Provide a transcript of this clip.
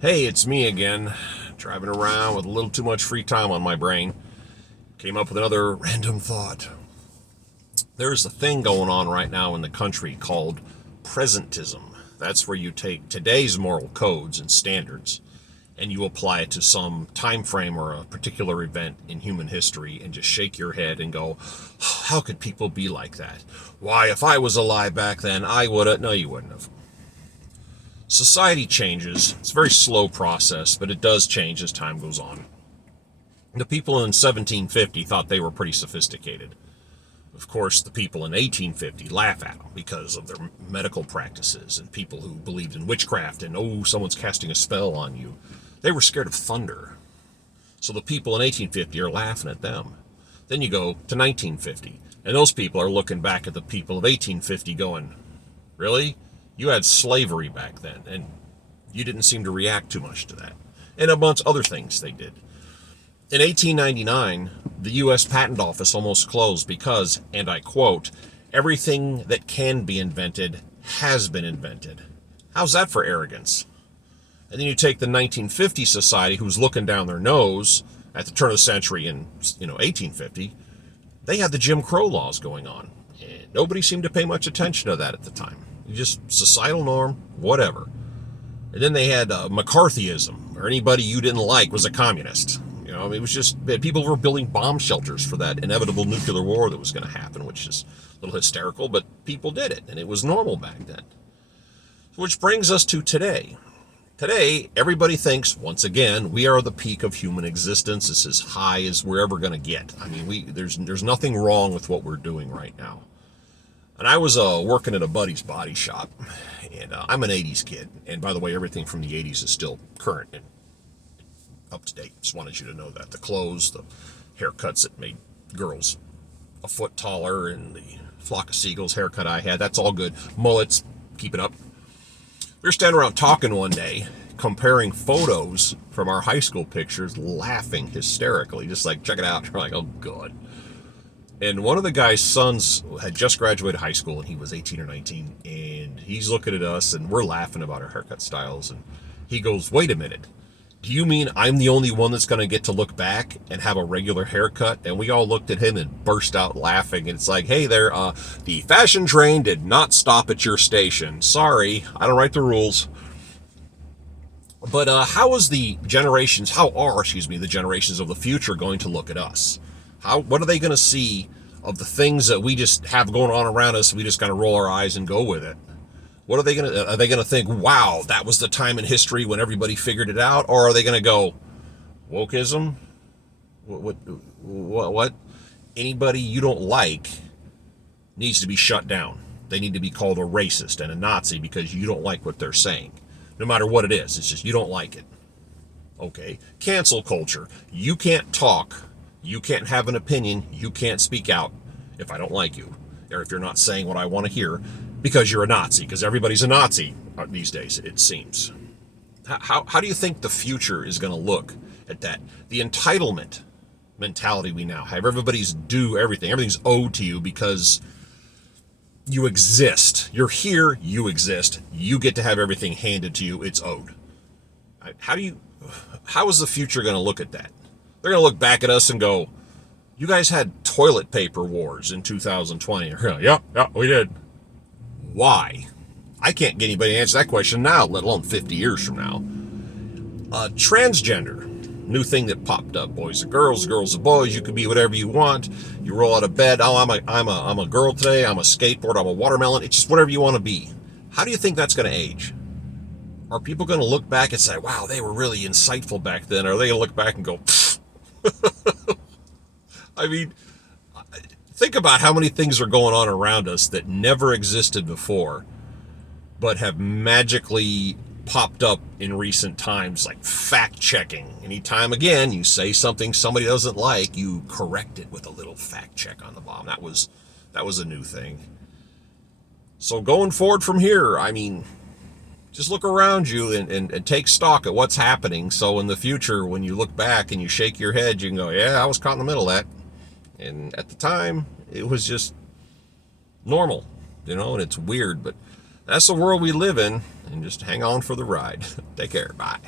Hey, it's me again, driving around with a little too much free time on my brain. Came up with another random thought. There's a thing going on right now in the country called presentism. That's where you take today's moral codes and standards and you apply it to some time frame or a particular event in human history and just shake your head and go, how could people be like that? Why, if I was alive back then, I would have. No, you wouldn't have. Society changes. It's a very slow process, but it does change as time goes on. The people in 1750 thought they were pretty sophisticated. Of course, the people in 1850 laugh at them because of their medical practices and people who believed in witchcraft and, oh, someone's casting a spell on you. They were scared of thunder. So the people in 1850 are laughing at them. Then you go to 1950, and those people are looking back at the people of 1850 going, really? You had slavery back then, and you didn't seem to react too much to that. And a bunch of other things they did. In 1899, the U.S. Patent Office almost closed because, and I quote, everything that can be invented has been invented. How's that for arrogance? And then you take the 1950 society who's looking down their nose at the turn of the century in 1850. They had the Jim Crow laws going on, and nobody seemed to pay much attention to that at the time. Just societal norm, whatever. And then they had McCarthyism, or anybody you didn't like was a communist. It was just, people were building bomb shelters for that inevitable nuclear war that was going to happen, which is a little hysterical, but people did it, and it was normal back then. Which brings us to today. Today, everybody thinks, once again, we are the peak of human existence. It's as high as we're ever going to get. I mean, there's nothing wrong with what we're doing right now. And I was working at a buddy's body shop, and I'm an 80s kid. And by the way, everything from the 80s is still current and up to date. Just wanted you to know that. The clothes, the haircuts that made girls a foot taller, and the flock of seagulls haircut I had, that's all good. Mullets, keep it up. We were standing around talking one day, comparing photos from our high school pictures, laughing hysterically, just like, check it out. We're like, oh, God. And one of the guy's sons had just graduated high school, and he was 18 or 19, and he's looking at us, and we're laughing about our haircut styles, and he goes, wait a minute, do you mean I'm the only one that's going to get to look back and have a regular haircut? And we all looked at him and burst out laughing, and it's like, hey there, the fashion train did not stop at your station. Sorry, I don't write the rules. But how are the generations of the future going to look at us? What are they going to see of the things that we just have going on around us? We just kind of roll our eyes and go with it. What are they going to think, wow, that was the time in history when everybody figured it out? Or are they going to go, wokeism? What? Anybody you don't like needs to be shut down. They need to be called a racist and a Nazi because you don't like what they're saying. No matter what it is, it's just you don't like it. Okay. Cancel culture. You can't talk. You can't have an opinion. You can't speak out if I don't like you, or if you're not saying what I want to hear because you're a Nazi, because everybody's a Nazi these days, it seems. How do you think the future is going to look at that? The entitlement mentality we now have. Everybody's due everything. Everything's owed to you because you exist. You're here, you exist. You get to have everything handed to you. It's owed. How is the future going to look at that? They're going to look back at us and go, you guys had toilet paper wars in 2020. Yeah, we did. Why? I can't get anybody to answer that question now, let alone 50 years from now. Transgender, new thing that popped up. Boys are girls are boys. You can be whatever you want. You roll out of bed. Oh, I'm a girl today. I'm a skateboard. I'm a watermelon. It's just whatever you want to be. How do you think that's going to age? Are people going to look back and say, wow, they were really insightful back then? Or are they going to look back and go, I mean, think about how many things are going on around us that never existed before, but have magically popped up in recent times, like fact-checking. Anytime, again, you say something somebody doesn't like, you correct it with a little fact-check on the bottom. That was a new thing. So going forward from here, I mean, just look around you and take stock at what's happening. So in the future, when you look back and you shake your head, you can go, yeah, I was caught in the middle of that. And at the time, it was just normal, and it's weird, but that's the world we live in, and just hang on for the ride. Take care. Bye.